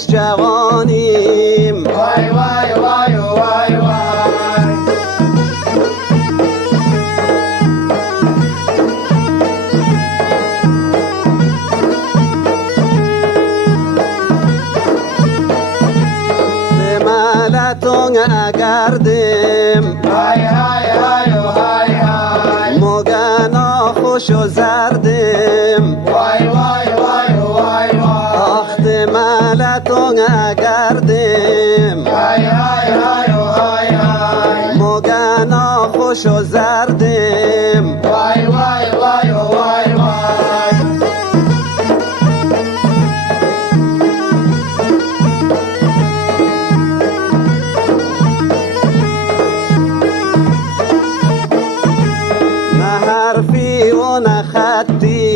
هنوز جوانیم. وای وای وای وای وای. به ملتون اگردیم های های های های های. مگنا خوش و زردیم. وای وای وای وای وای. آخت ملتون اگردیم های های های های های. مگنا خوش و زردیم. وای وای وای وای وای. نه حرفی و نه خطی،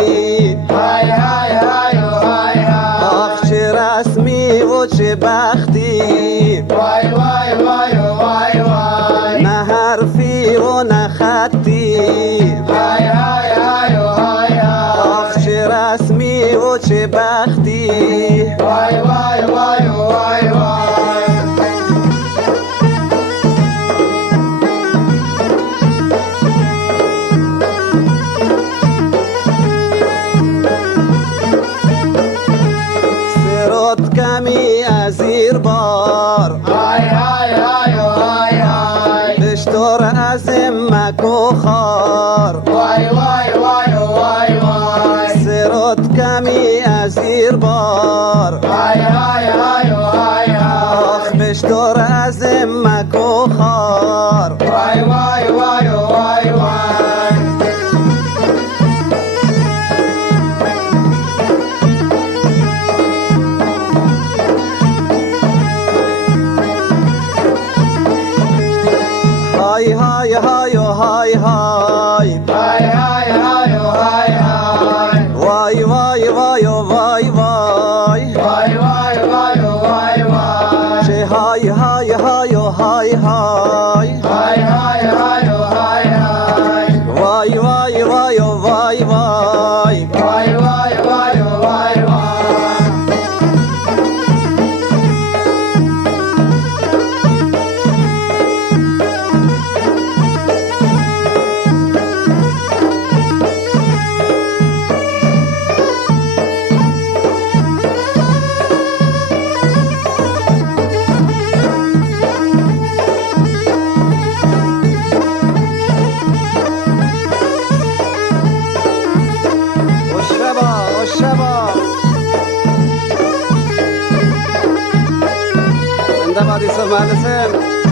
های های های های های. آخ چه رسمی و چه بختی. وای وای وای وای وای. نه حرفی و نه خطی، های های های های های. آخ چه رسمی و چه بختی. وای وای وای وای وای. سرت کمی از زیر بار، های های های های های. بشتر از مکو خار. وای وای وای وای وای. سرت کمی از زیر بار، های های های های های. آخ بشتر از مکو خار. وای وای وای وای وای. های های های های های. های های های های های. وای وای وای وای وای. وای وای وای وای وای. چه های های های های های. های های های های های. وای وای وای وای وای. وای وای وای وای وای. اشربا اشربا. زنده باد یوسف مهندسین.